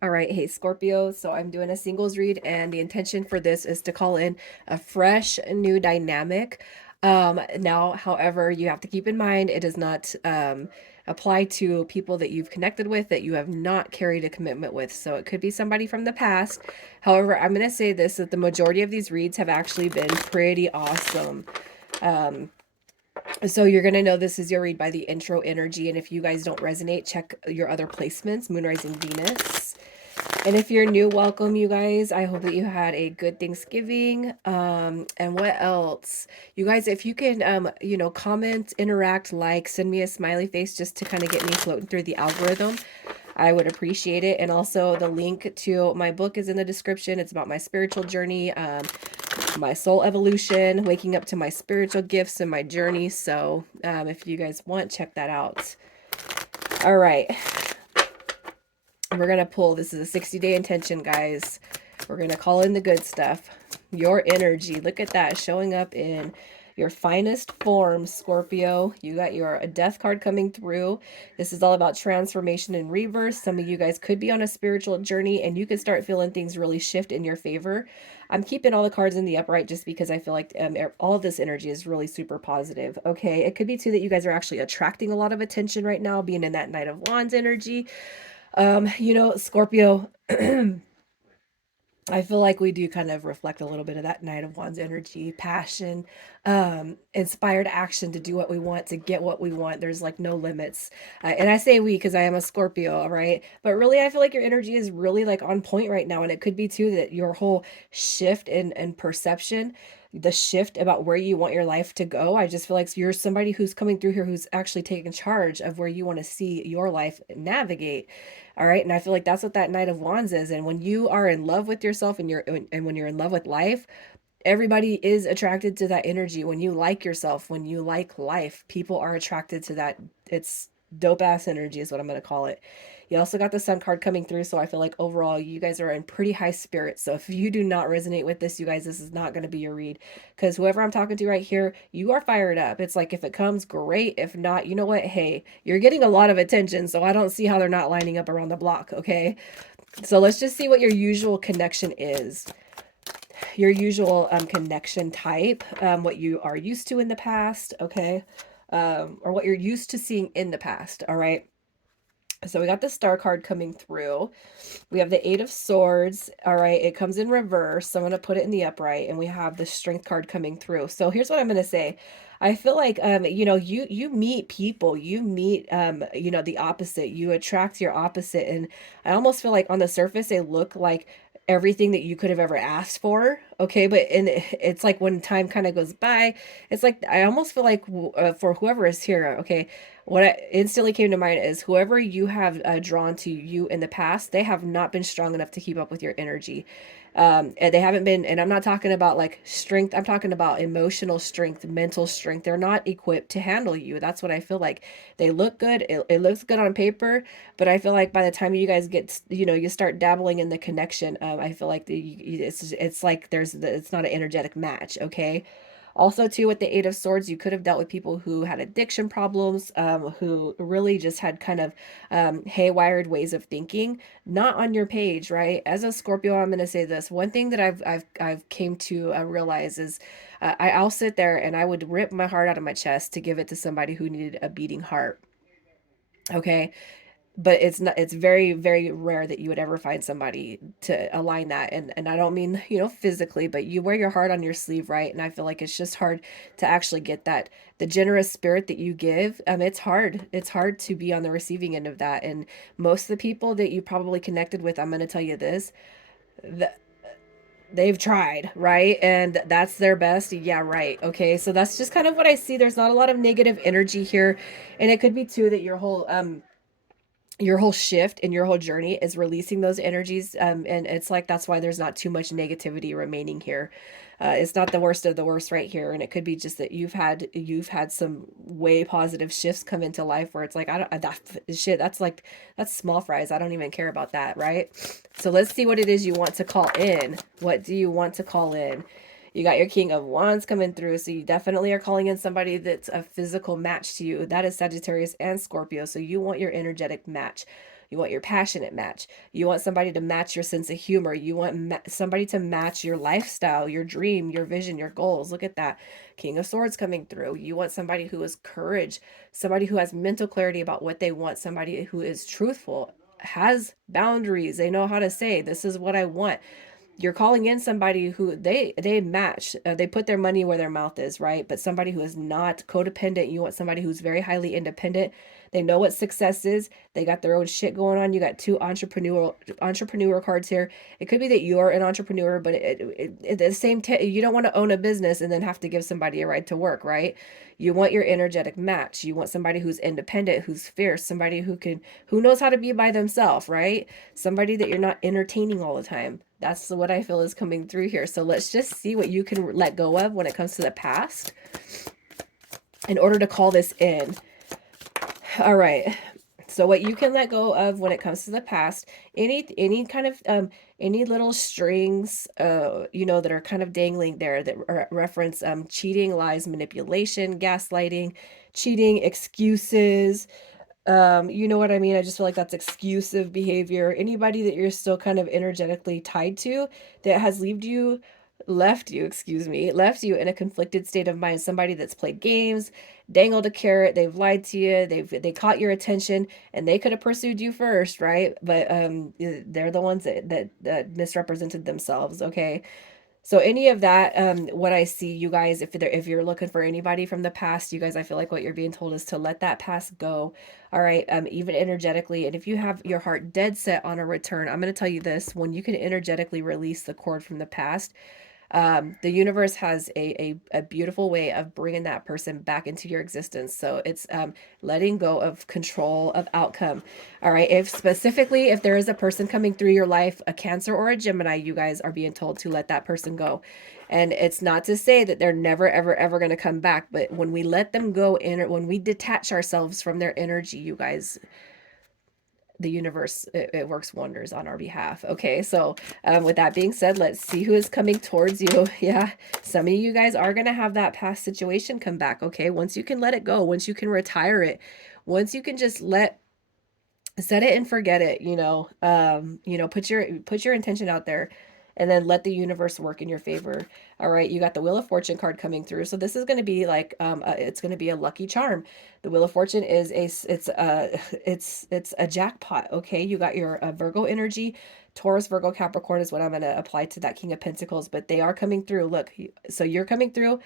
All right, hey Scorpio. So I'm doing a singles read, and the intention for this is to call in a fresh, new dynamic. Now, however, you have to keep in mind it does not apply to people that you've connected with that you have not carried a commitment with. So it could be somebody from the past. However, I'm going to say this that the majority of these reads have actually been pretty awesome. Um, so you're going to know this is your read by the intro energy. And if you guys don't resonate, check your other placements, Moon, Rising, Venus. And if you're new, welcome, you guys. I hope that you had a good Thanksgiving. And what else? You guys, if you can, comment, interact, like, send me a smiley face just to kind of get me floating through the algorithm. I would appreciate it. And also, the link to my book is in the description. It's about my spiritual journey, my soul evolution, waking up to my spiritual gifts and my journey. So, if you guys want, check that out. All right. We're going to pull. This is a 60-day intention, guys. We're going to call in the good stuff. Your energy. Look at that. Showing up in your finest form, Scorpio. You got your death card coming through. This is all about transformation and reverse. Some of you guys could be on a spiritual journey and you could start feeling things really shift in your favor. I'm keeping all the cards in the upright just because I feel like all of this energy is really super positive. Okay. It could be too that you guys are actually attracting a lot of attention right now, being in that Knight of Wands energy. Scorpio, I feel like we do kind of reflect a little bit of that Knight of Wands energy, passion, inspired action to do what we want, to get what we want. There's like no limits. And I say we because I am a Scorpio, right? But really, I feel like your energy is really like on point right now. And it could be too that your whole shift in perception, the shift about where you want your life to go. I just feel like you're somebody who's coming through here who's actually taking charge of where you want to see your life navigate. All right. And I feel like that's what that Knight of Wands is. And when you are in love with yourself and when you're in love with life, everybody is attracted to that energy. When you like yourself, when you like life, people are attracted to that. It's dope ass energy is what I'm going to call it. You also got the Sun card coming through, so I feel like overall you guys are in pretty high spirits. So if you do not resonate with this, you guys, this is not going to be your read, because whoever I'm talking to right here, you are fired up. It's like if it comes, great. If not, you know what? Hey, you're getting a lot of attention, so I don't see how they're not lining up around the block. Okay, so let's just see what your usual connection is, your usual connection type, what you are used to in the past, okay, or what you're used to seeing in the past. All right. So we got the Star card coming through. We have the Eight of Swords. All right, it comes in reverse. So I'm going to put it in the upright, and we have the Strength card coming through. So here's what I'm going to say. I feel like you meet people, you meet the opposite. You attract your opposite, and I almost feel like on the surface they look like everything that you could have ever asked for. Okay, but it's like when time kind of goes by, it's like I almost feel like for whoever is here, okay, what instantly came to mind is whoever you have drawn to you in the past, they have not been strong enough to keep up with your energy. And they haven't been, and I'm not talking about like strength, I'm talking about emotional strength, mental strength. They're not equipped to handle you. That's what I feel like. They look good, it looks good on paper, but I feel like by the time you guys get, you start dabbling in the connection, I feel like it's like it's not an energetic match, okay? Also, too, with the Eight of Swords, you could have dealt with people who had addiction problems, who really just had kind of haywired ways of thinking. Not on your page, right? As a Scorpio, I'm going to say this. One thing that I've came to realize is I'll sit there and I would rip my heart out of my chest to give it to somebody who needed a beating heart. Okay, but it's very very rare that you would ever find somebody to align that, and I don't mean physically, but you wear your heart on your sleeve, right? And I feel like it's just hard to actually get that, the generous spirit that you give. It's hard to be on the receiving end of that. And most of the people that you probably connected with, I'm going to tell you this, that they've tried, right? And that's their best. Yeah, right. Okay, so that's just kind of what I see. There's not a lot of negative energy here, and it could be too that your whole shift and your whole journey is releasing those energies, and it's like that's why there's not too much negativity remaining here. It's not the worst of the worst right here, and it could be just that you've had some way positive shifts come into life where it's like I don't that shit, that's small fries, I don't even care about that, right? So let's see what it is you want to call in. What do you want to call in? You got your King of Wands coming through, so you definitely are calling in somebody that's a physical match to you. That is Sagittarius and Scorpio, so you want your energetic match. You want your passionate match. You want somebody to match your sense of humor. You want somebody to match your lifestyle, your dream, your vision, your goals. Look at that. King of Swords coming through. You want somebody who is courage, somebody who has mental clarity about what they want, somebody who is truthful, has boundaries. They know how to say, this is what I want. You're calling in somebody who they match, they put their money where their mouth is, right? But somebody who is not codependent. You want somebody who's very highly independent. They know what success is. They got their own shit going on. You got two entrepreneur cards here. It could be that you're an entrepreneur, but at the same time, you don't want to own a business and then have to give somebody a ride to work, right? You want your energetic match. You want somebody who's independent, who's fierce, somebody who knows how to be by themselves, right? Somebody that you're not entertaining all the time. That's what I feel is coming through here. So let's just see what you can let go of when it comes to the past in order to call this in. All right. So what you can let go of when it comes to the past, any kind of any little strings that are kind of dangling there that reference cheating, lies, manipulation, gaslighting, cheating, excuses, you know what I mean? I just feel like that's excusive behavior. Anybody that you're still kind of energetically tied to that has left you in a conflicted state of mind. Somebody that's played games, dangled a carrot, they've lied to you, they caught your attention, and they could have pursued you first, right? But they're the ones that misrepresented themselves, okay? So any of that, what I see, you guys, if you're looking for anybody from the past, you guys, I feel like what you're being told is to let that past go. All right, even energetically, and if you have your heart dead set on a return, I'm going to tell you this: when you can energetically release the cord from the past, the universe has a beautiful way of bringing that person back into your existence. So it's letting go of control of outcome. All right. If there is a person coming through your life, a Cancer or a Gemini, you guys are being told to let that person go. And it's not to say that they're never, ever, ever going to come back. But when we let them go in, when we detach ourselves from their energy, you guys, the universe, it works wonders on our behalf. Okay, so with that being said, let's see who is coming towards you. Yeah, some of you guys are going to have that past situation come back. Okay, once you can let it go, once you can retire it, once you can just set it and forget it, put your intention out there, and then let the universe work in your favor. All right, you got the Wheel of Fortune card coming through, so this is going to be like it's going to be a lucky charm. The Wheel of Fortune is it's a jackpot. Okay, you got your Virgo energy. Taurus, Virgo, Capricorn is what I'm going to apply to that King of Pentacles, but they are coming through. Look, so you're coming through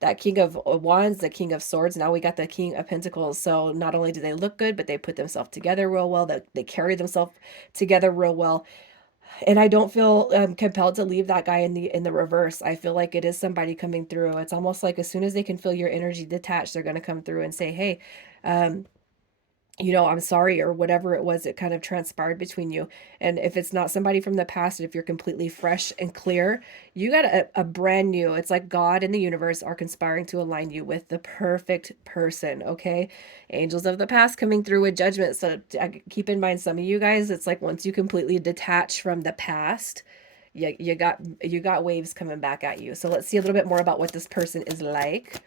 that King of Wands, the King of Swords. Now we got the King of Pentacles. So not only do they look good, but they put themselves together real well. They carry themselves together real well. And I don't feel compelled to leave that guy in the reverse. I feel like it is somebody coming through. It's almost like as soon as they can feel your energy detached, they're going to come through and say, "Hey, um, I'm sorry," or whatever it was that kind of transpired between you. And if it's not somebody from the past, if you're completely fresh and clear, you got a brand new, it's like God and the universe are conspiring to align you with the perfect person. Okay. Angels of the past coming through with judgment. So keep in mind, some of you guys, it's like once you completely detach from the past, you got waves coming back at you. So let's see a little bit more about what this person is like.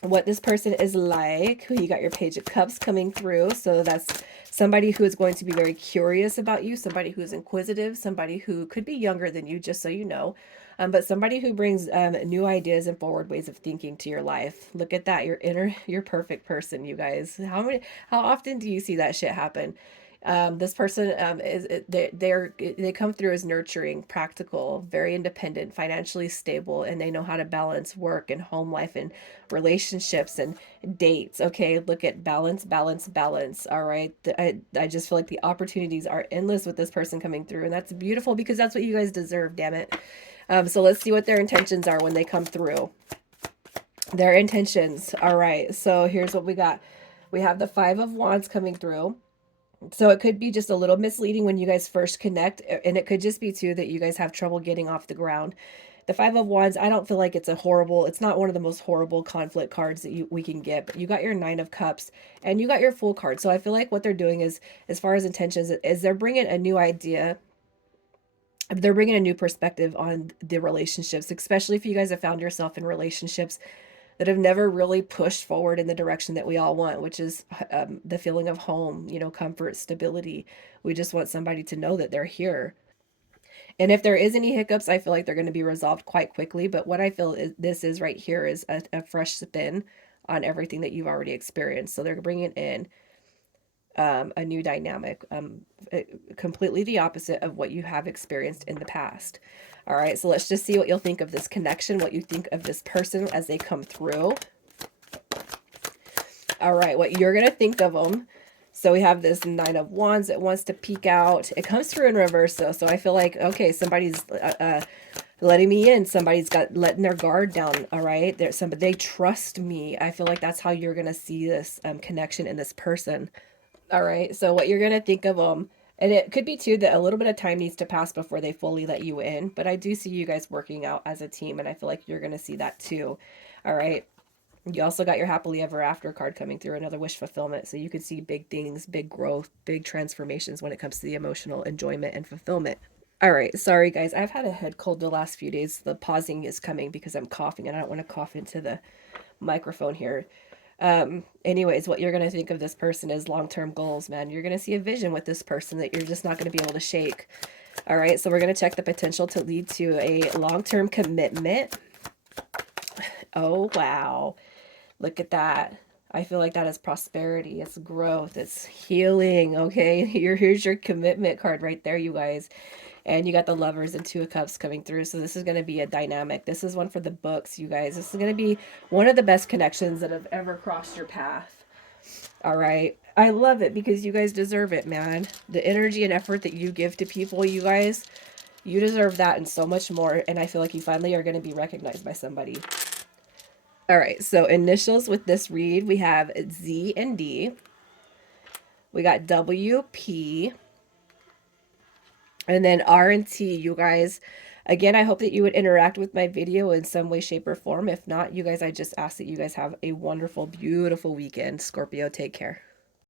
What this person is like. You got your Page of Cups coming through. So that's somebody who is going to be very curious about you, somebody who is inquisitive, somebody who could be younger than you, just so you know. But somebody who brings new ideas and forward ways of thinking to your life. Look at that. Your perfect person, you guys. How often do you see that shit happen? This person they come through as nurturing, practical, very independent, financially stable, and they know how to balance work and home life and relationships and dates. Okay, look at balance, balance, balance. All right, I just feel like the opportunities are endless with this person coming through, and that's beautiful because that's what you guys deserve. Damn it. So let's see what their intentions are when they come through. Their intentions. All right. So here's what we got. We have the Five of Wands coming through. So it could be just a little misleading when you guys first connect, and it could just be too that you guys have trouble getting off the ground. The Five of Wands, I don't feel like it's not one of the most horrible conflict cards that we can get, but you got your Nine of Cups and you got your Fool card. So I feel like what they're doing is, as far as intentions, is they're bringing a new idea. They're bringing a new perspective on the relationships, especially if you guys have found yourself in relationships that have never really pushed forward in the direction that we all want, which is the feeling of home, comfort, stability. We just want somebody to know that they're here. And if there is any hiccups, I feel like they're going to be resolved quite quickly. But what I feel is this is right here is a fresh spin on everything that you've already experienced. So they're bringing in a new dynamic, completely the opposite of what you have experienced in the past. All right, so let's just see what you'll think of this connection, what you think of this person as they come through. All right, what you're going to think of them. So we have this Nine of Wands that wants to peek out. It comes through in reverse, though. So I feel like, okay, somebody's letting me in. Somebody's got letting their guard down. All right, there's somebody, they trust me. I feel like that's how you're going to see this connection in this person. All right. So what you're going to think of them, and it could be too that a little bit of time needs to pass before they fully let you in, but I do see you guys working out as a team, and I feel like you're going to see that too. All right. You also got your happily ever after card coming through, another wish fulfillment. So you can see big things, big growth, big transformations when it comes to the emotional enjoyment and fulfillment. All right. Sorry, guys. I've had a head cold the last few days. The pausing is coming because I'm coughing, and I don't want to cough into the microphone here. Anyways, what you're going to think of this person is long-term goals, man. You're going to see a vision with this person that you're just not going to be able to shake. All right, so we're going to check the potential to lead to a long-term commitment. Oh, wow. Look at that. I feel like that is prosperity, it's growth, it's healing, okay? Here's your commitment card right there, you guys. And you got the lovers and two of cups coming through. So this is going to be a dynamic. This is one for the books, you guys. This is going to be one of the best connections that have ever crossed your path. All right. I love it because you guys deserve it, man. The energy and effort that you give to people, you guys, you deserve that and so much more. And I feel like you finally are going to be recognized by somebody. All right. So initials with this read, we have Z and D. We got W, P, and then R and T, you guys. Again, I hope that you would interact with my video in some way, shape, or form. If not, you guys, I just ask that you guys have a wonderful, beautiful weekend. Scorpio, take care.